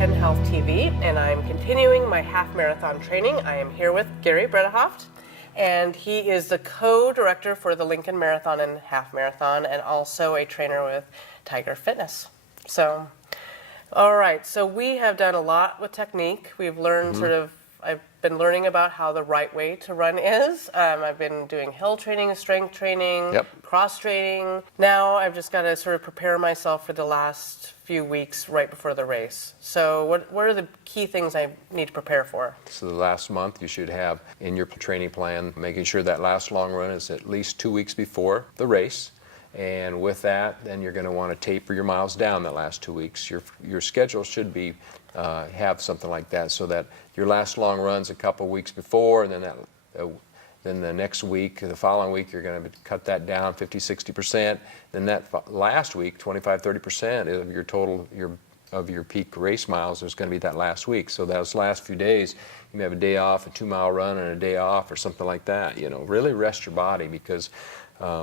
Penn Health TV, and I'm continuing my half marathon training. I am here with Gary Bredehoft, and he is the co-director for the Lincoln Marathon and Half Marathon, and also a trainer with Tiger Fitness. So, all right, so we have done a lot with technique. We've learned I've been learning about how the right way to run is. I've been doing hill training, strength training, cross training. Now I've just got to sort of prepare myself for the last few weeks right before the race. So what are the key things I need to prepare for? So the last month you should have in your training plan, making sure that last long run is at least 2 weeks before the race. And with that, then you're going to want to taper your miles down that last 2 weeks. Your schedule should be have something like that, so that your last long run's a couple weeks before, and then the next week, the following week, you're going to cut that down 50-60%. Then that last week, 25-30% of your total of your peak race miles is going to be that last week. So those last few days, you may have a day off, a 2-mile run, and a day off, or something like that. You know, really rest your body, because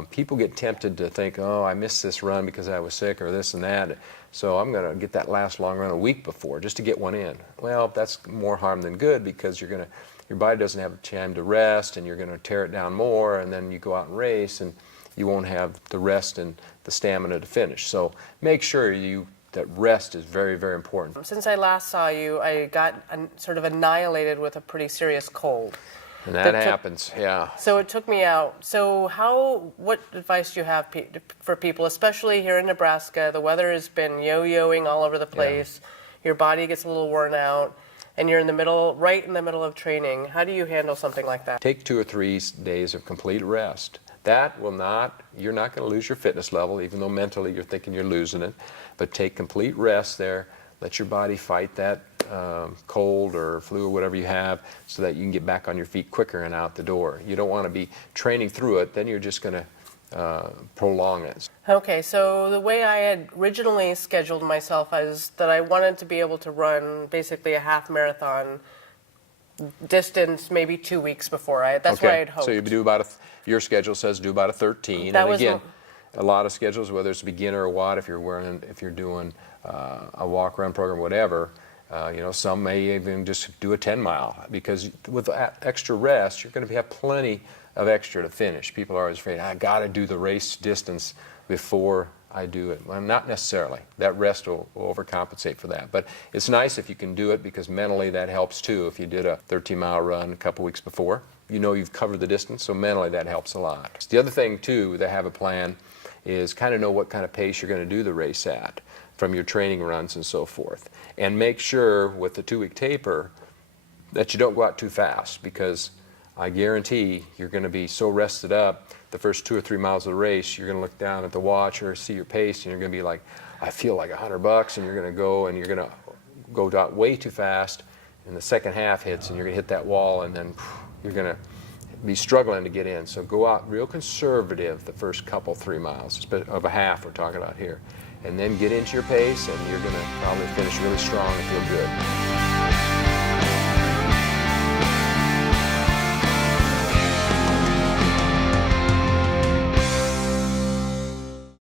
people get tempted to think, oh, I missed this run because I was sick or this and that, so I'm going to get that last long run a week before just to get one in. Well, that's more harm than good, because your body doesn't have time to rest, and you're going to tear it down more, and then you go out and race, and you won't have the rest and the stamina to finish. So make sure that rest is very, very important. Since I last saw you, I got sort of annihilated with a pretty serious cold. And that happens, yeah. So it took me out. So what advice do you have for people, especially here in Nebraska? The weather has been yo-yoing all over the place. Yeah. Your body gets a little worn out, and you're right in the middle of training. How do you handle something like that? Take 2 or 3 days of complete rest. You're not going to lose your fitness level, even though mentally you're thinking you're losing it. But take complete rest there. Let your body fight that cold or flu or whatever you have, so that you can get back on your feet quicker and out the door. You don't want to be training through it, then you're just going to prolong it. Okay, so the way I had originally scheduled myself is that I wanted to be able to run basically a half marathon distance maybe 2 weeks before. That's what I had hoped. So you do your schedule says do about a 13. That and was again, a lot of schedules, whether it's beginner or what, if you're doing a walk-run program, whatever, some may even just do a 10-mile, because with extra rest, you're going to have plenty of extra to finish. People are always afraid, I got to do the race distance before I do it. Well, not necessarily. That rest will overcompensate for that. But it's nice if you can do it, because mentally that helps too. If you did a 13-mile run a couple weeks before, you've covered the distance, so mentally that helps a lot. The other thing too, to have a plan, is kind of know what kind of pace you're going to do the race at from your training runs and so forth. And make sure with the 2-week taper that you don't go out too fast, because I guarantee you're going to be so rested up the first 2 or 3 miles of the race, you're going to look down at the watch or see your pace, and you're going to be like, I feel like $100, and you're going to go, and you're going to go down way too fast, and the second half hits, and you're going to hit that wall, and then you're going to be struggling to get in. So go out real conservative the first couple 3 miles of a half we're talking about here, and then get into your pace, and you're going to probably finish really strong and feel good.